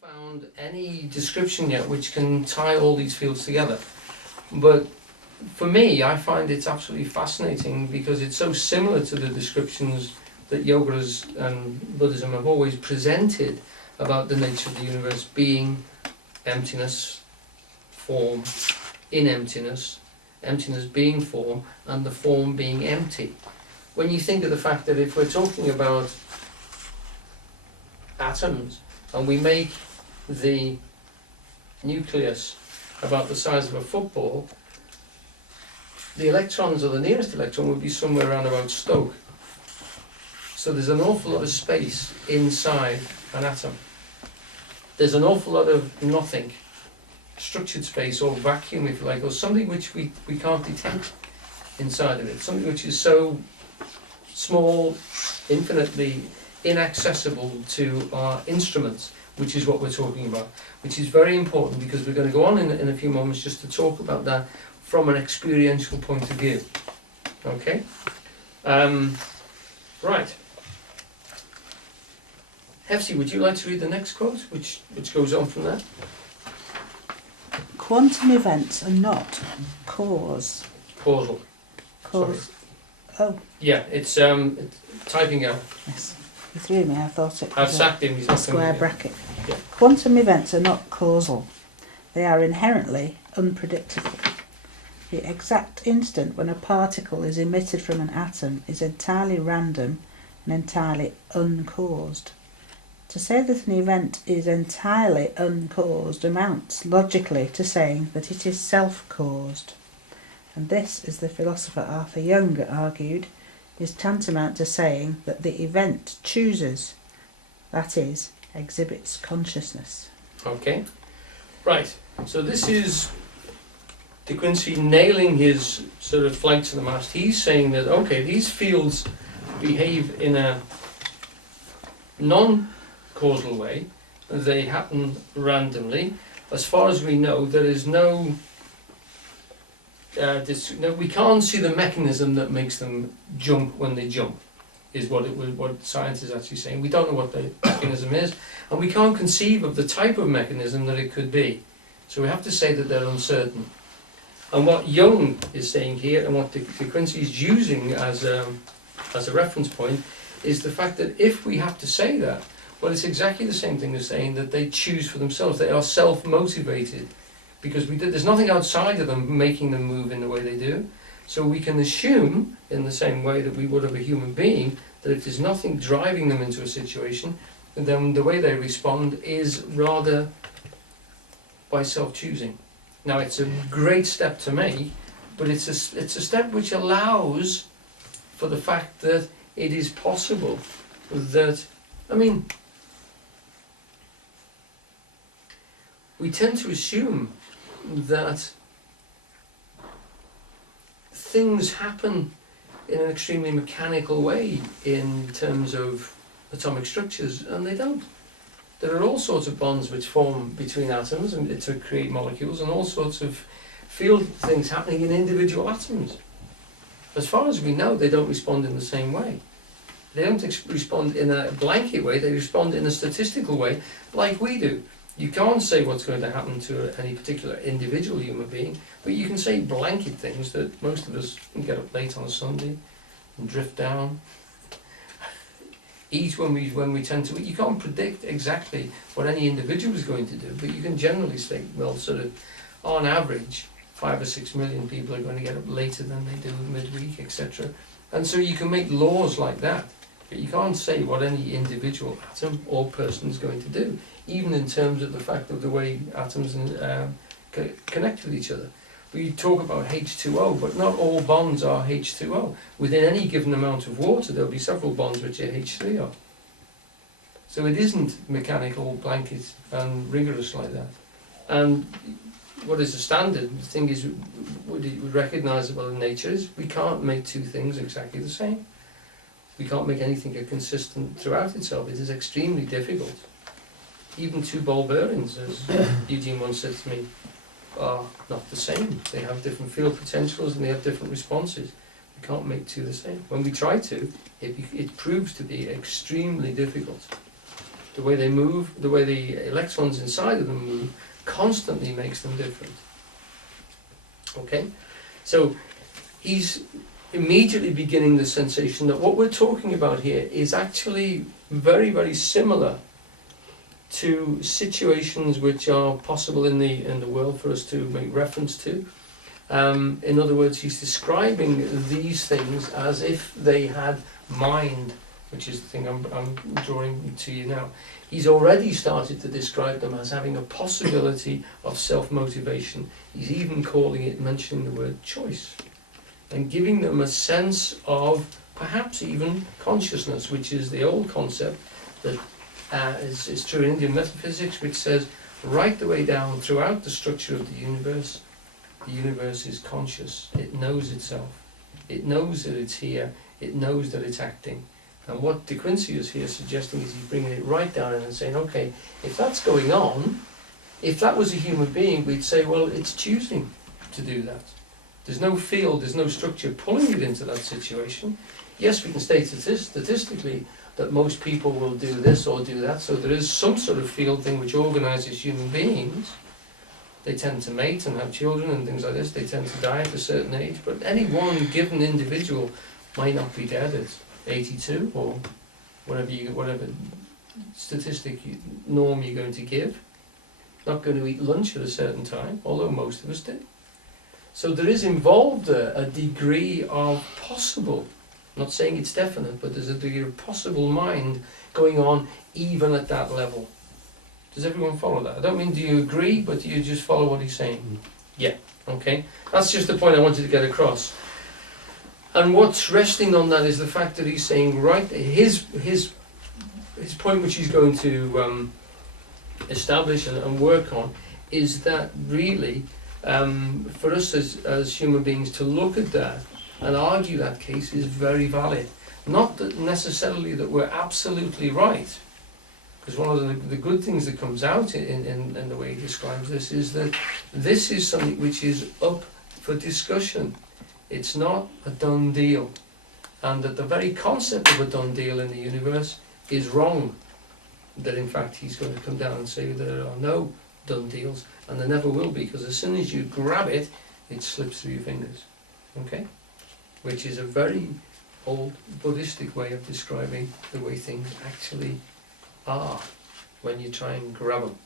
Found any description yet which can tie all these fields together, but for me I find it's absolutely fascinating because it's so similar to the descriptions that yogas and Buddhism have always presented about the nature of the universe being emptiness, form in emptiness, emptiness being form, and the form being empty. When you think of the fact that if we're talking about atoms and we make the nucleus about the size of a football, the electrons, or the nearest electron, would be somewhere around about Stoke. So there's an awful lot of space inside an atom. There's an awful lot of nothing, structured space or vacuum, if you like, or something which we can't detect inside of it, something which is so small, infinitely inaccessible to our instruments, which is what we're talking about, which is very important because we're going to go on in a few moments just to talk about that from an experiential point of view. Okay? Right. Hefsy, would you like to read the next quote, which goes on from that? Quantum events are not cause. Causal. Cause. Sorry. Oh. Yeah, it's typing out. Yes. You threw me, I thought it I've was sacked him, he's a not square coming bracket. Yeah. Quantum events are not causal. They are inherently unpredictable. The exact instant when a particle is emitted from an atom is entirely random and entirely uncaused. To say that an event is entirely uncaused amounts logically to saying that it is self-caused. And this, as the philosopher Arthur Young argued, is tantamount to saying that the event chooses, that is, exhibits consciousness. Okay. Right. So this is de Quincey nailing his sort of flag to the mast. He's saying that, okay, these fields behave in a non-causal way. They happen randomly. As far as we know, there is no we can't see the mechanism that makes them jump when they jump, is what science is actually saying. We don't know what the mechanism is, and we can't conceive of the type of mechanism that it could be. So we have to say that they're uncertain. And what Young is saying here, and what de Quincey is using as a reference point, is the fact that if we have to say that, well, it's exactly the same thing as saying that they choose for themselves. They are self-motivated. Because there's nothing outside of them making them move in the way they do. So we can assume, in the same way that we would of a human being, that if there's nothing driving them into a situation, then the way they respond is rather by self-choosing. Now, it's a great step to make, but it's a step which allows for the fact that it is possible that, I mean, we tend to assume that things happen in an extremely mechanical way in terms of atomic structures, and they don't. There are all sorts of bonds which form between atoms and to create molecules, and all sorts of field things happening in individual atoms. As far as we know, they don't respond in the same way. They don't respond in a blanket way, they respond in a statistical way, like we do. You can't say what's going to happen to any particular individual human being, but you can say blanket things that most of us can get up late on a Sunday and drift down, eat when we tend to eat. You can't predict exactly what any individual is going to do, but you can generally say, well, sort of, on average, 5 or 6 million people are going to get up later than they do midweek, etc. And so you can make laws like that, but you can't say what any individual atom or person is going to do, even in terms of the fact of the way atoms connect with each other. We talk about H2O, but not all bonds are H2O. Within any given amount of water, there'll be several bonds which are H3O. So it isn't mechanical, blanket, and rigorous like that. And what is the standard? The thing is, we recognise that, well, in nature is we can't make two things exactly the same. We can't make anything consistent throughout itself. It is extremely difficult. Even two ball bearings, as Eugene once said to me, are not the same. They have different field potentials and they have different responses. We can't make two the same. When we try to, it proves to be extremely difficult. the way they move, the way the electrons inside of them move, constantly makes them different. Okay? So he's immediately beginning the sensation that what we're talking about here is actually very, very similar to situations which are possible in the world for us to make reference to. In other words, he's describing these things as if they had mind, which is the thing I'm drawing to you now. He's already started to describe them as having a possibility of self-motivation. He's even calling it, mentioning the word choice, and giving them a sense of perhaps even consciousness, which is the old concept that is true in Indian metaphysics, which says right the way down throughout the structure of the universe is conscious. It knows itself. It knows that it's here. It knows that it's acting. And what de Quincey is here suggesting is he's bringing it right down and saying, okay, if that's going on, if that was a human being, we'd say, well, it's choosing to do that. There's no field, there's no structure pulling it into that situation. Yes, we can state statistically that most people will do this or do that, so there is some sort of field thing which organises human beings. They tend to mate and have children and things like this. They tend to die at a certain age, but any one given individual might not be dead at 82 or whatever statistic norm you're going to give. Not going to eat lunch at a certain time, although most of us do. So there is involved a degree of possible, not saying it's definite, but there's a degree of possible mind going on even at that level. Does everyone follow that? I don't mean do you agree, but do you just follow what he's saying? Yeah, okay. That's just the point I wanted to get across. And what's resting on that is the fact that he's saying, right, his point which he's going to establish and work on is that really for us as human beings to look at that and argue that case is very valid. Not that necessarily that we're absolutely right, because one of the good things that comes out in the way he describes this is that this is something which is up for discussion. It's not a done deal, and that the very concept of a done deal in the universe is wrong. That in fact he's going to come down and say there are no done deals, and there never will be, because as soon as you grab it, it slips through your fingers. Okay? Which is a very old Buddhistic way of describing the way things actually are when you try and grab them.